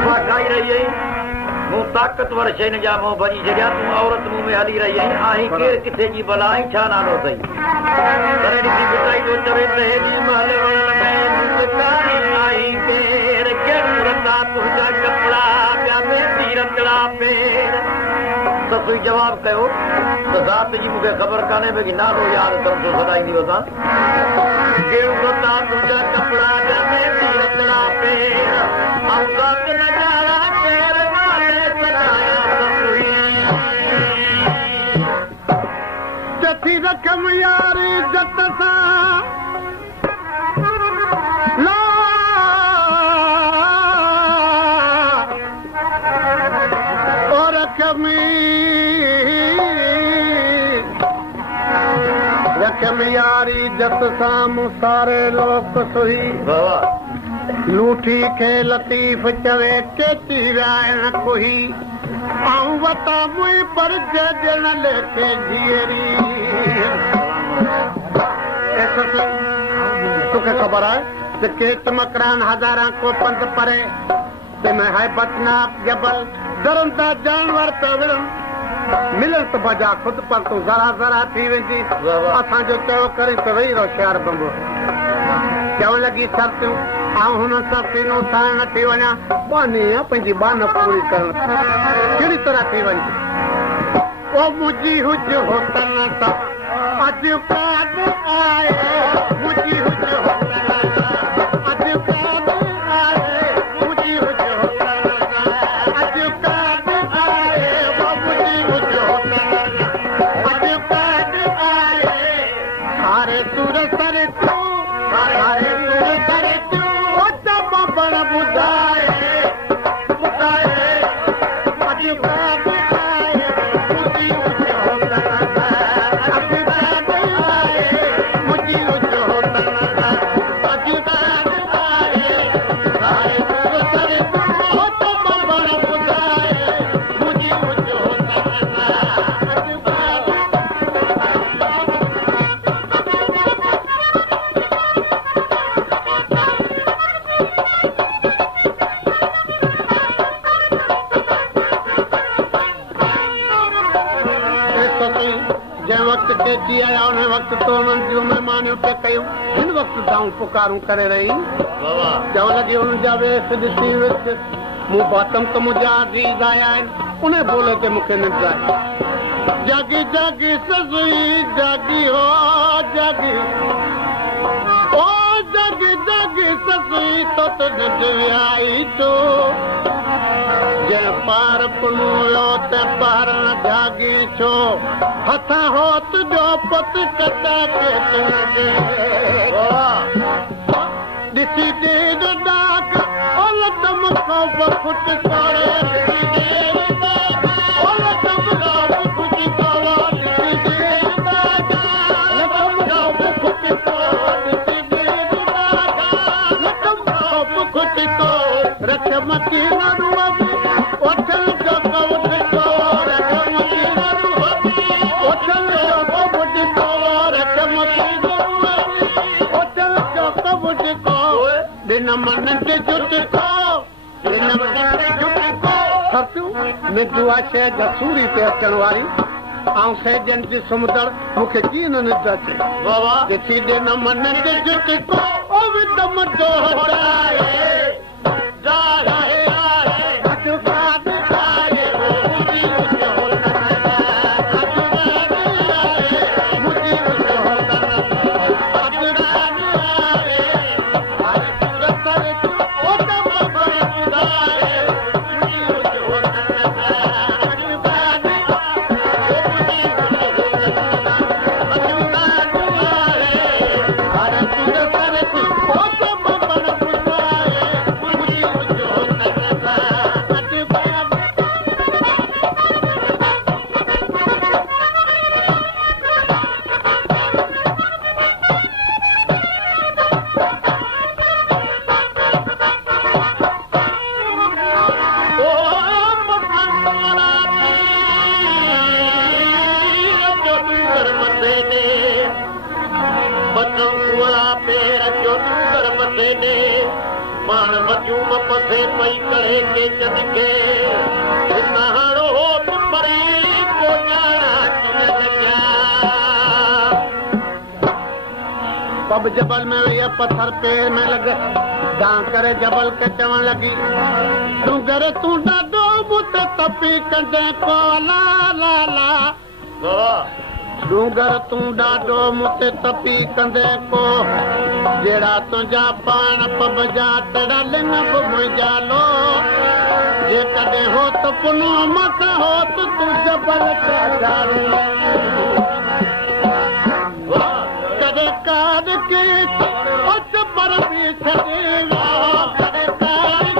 खाई रही है मूं ताक़तवर शयुनि जा मुंहुं भॼी छॾिया तूं औरत मूं में हली रही आहीं आहीं केरु किथे जी भला आहीं छा नालो अथई तॾहिं ॾिसी बिटाई थो चवे त हेॾी महिल वणनि में आहीं केरु कहिड़ो रंदा तुंहिंजा कपिड़ा ॿिया मेंदी रंधड़ा पेर ससुई जवाबु कयो त ज़ात जी मूंखे ख़बर कान्हे भई नालो यादि करण थो सदाईंदी वसां कहिड़ो रंदा तुंहिंजा कपिड़ा ॿिया मेंदी रंधड़ा पेर ऐं ज़ात नज़ारा चथी रखम यारी जत सां ला और रखम यारी जत सां मुसारे लोक सुही लूठी खे लतीफ़ चवे केती वियाण कोही आऊं वता मुई पर जण लेके जीअरी तोखे ख़बर आहे त केत मकरान हज़ारां को पंध परे ते में है बचना जबल दरंदा जानवर त विड़न मिलन त बजा खुद पर तूं ज़रा ज़रा थी वेंदी असांजो चयो करे त वेही रहो शहर बंबो चवण लॻी शर्तियूं आऊं हुन सां सीनो ठाहिण न थी वञा बानी आहे पंहिंजी बान पूरी करण कहिड़ी तरह थी वञे ओ मुंहिंजी हुज होटल सां अॼु कान आहे मुंहिंजी हुज होटल अॼु कान आहे मुंहिंजी हुज होटल अॼु कान आहे मुंहिंजी हुज होटल अॼु कान आहे हारे सुर सर तूं हारे सुर सर तूं बण ॿुधाए अॼु कान आहे मुंहिंजी हुज होटल अॼु कान आहे मुंहिंजी हुज होटल अॼु कान आहे हारे सुर सर तूं बण ॿुधाए मुंहिंजी हुज होटल अॼु कान जंहिं वक़्तु चेची आया उन वक़्तु तो उन्हनि जूं महिमानियूं पे कयूं हिन वक़्तु दाऊं पुकारूं करे रही चवण लॻी उन्हनि जा वेस ॾिसी विच मूं बातम त मुंहिंजा अज़ीज़ आया आहिनि उन बोले ते मूंखे निंड आहे जागी जागी ससुई जागी हो जागी ओ जागी जागी ससुई तो निंड वियाई तो जंहिं पार पुनूयो त पार न जागी छो हथां होत जो पत कटा के ॾिसी ॾेढ डाक ओलत मुखो फुट करे निंड आहे शइ जसूरी ते अचण वारी ऐं सैजन जी सुमदड़ मूंखे कीअं न निंड अचे ॾिसी ॾे न मन झूम पसे पई करे के जन के नहाड़ो होत परी कोना लॻया पब जबल में वही पत्थर पेर में लगे गां करे जबल के चवण लगी तूं घर तूं ॾाढो मुत तपी कंदे को ला ला ला डूंगर तूं ॾाढो मुत तपी कंदे को जहिड़ा तुंहिंजा पाण पब जा तड़ा लिंग बि मुंहिंजा लो जेकॾहिं हो त पुनो मत हो त तूं जबल कॾहिं काड के अच पर बि छॾेगा कॾहिं काड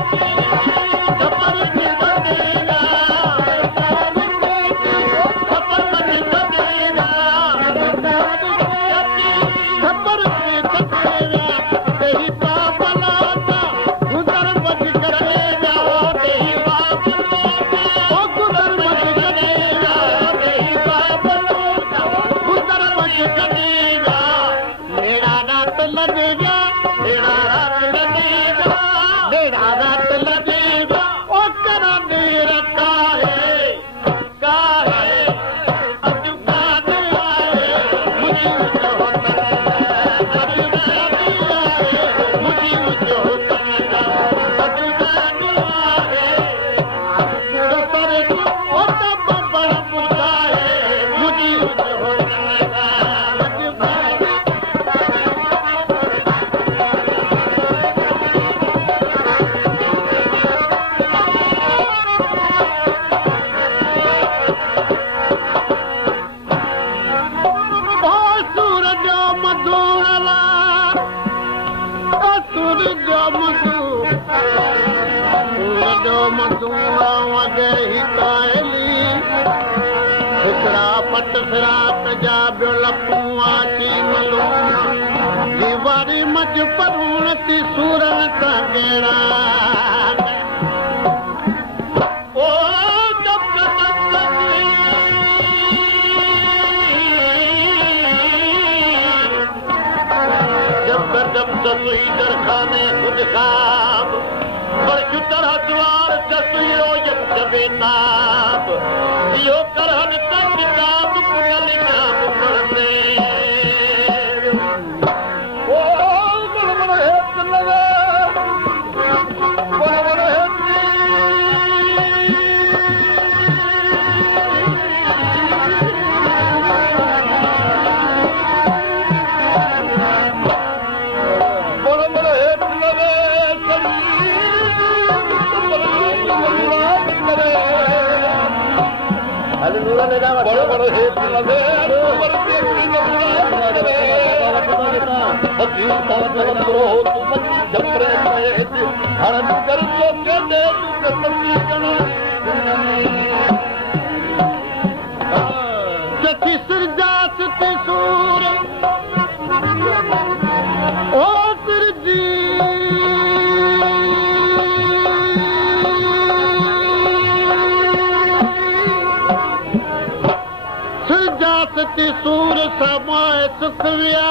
के सूर समाए सुखविया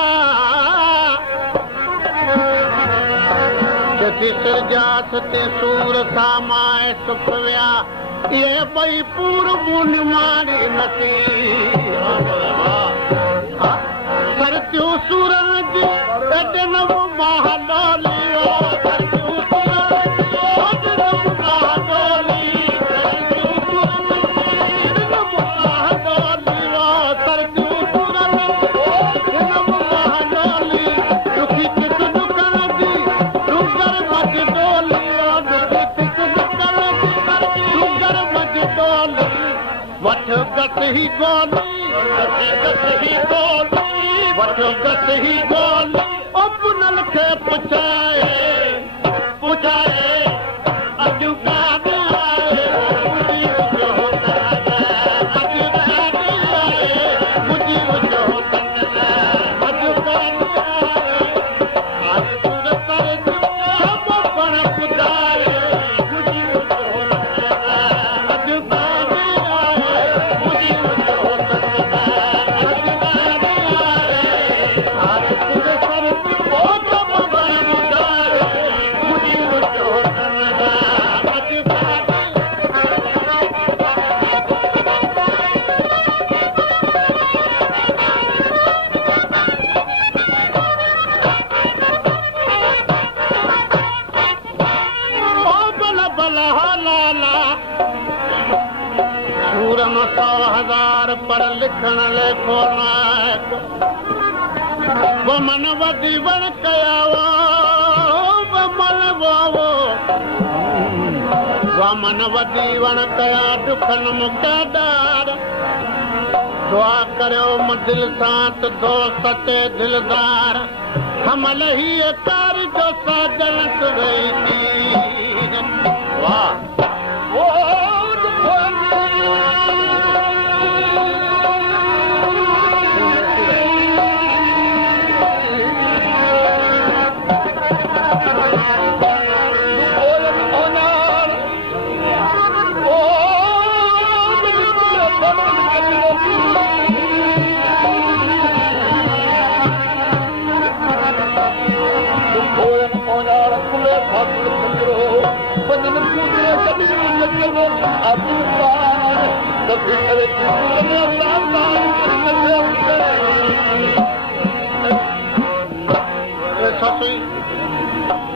सिरजास ते सूर सामाए सुखविया ये बई पूर्व निमारी नसी सरतियूं सूरन जी एडन महाडोलियो सरतियूं सूरन जी एडन महाडोली ही गोली अपनल खे पुछाए अॼु काड बला लाला सूरन 100,000 पर लिखण लेखो नायक मन वधी वण कयावो मन वधी वण कया दुखन मुकादार दुआ करियो दिल सां त दोस्त ते दिलदार हमल ही कार जो साजन रही वाह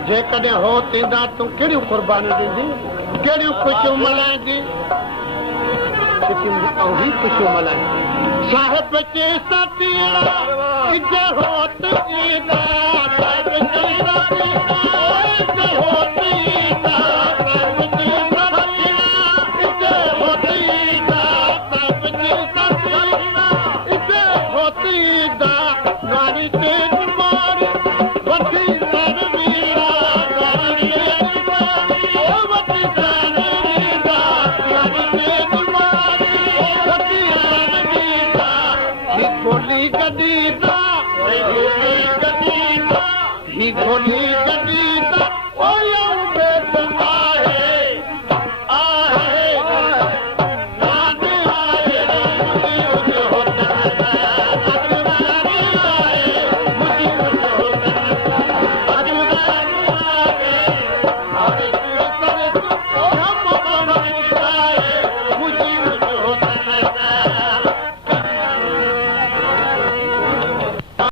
जेकॾहिं हो थींदा तूं कहिड़ियूं क़ुर्बानी ॾींदी कहिड़ियूं ख़ुशियूं मल्हाईंदी ख़ुशियूं मल्हाईंदी साहिब के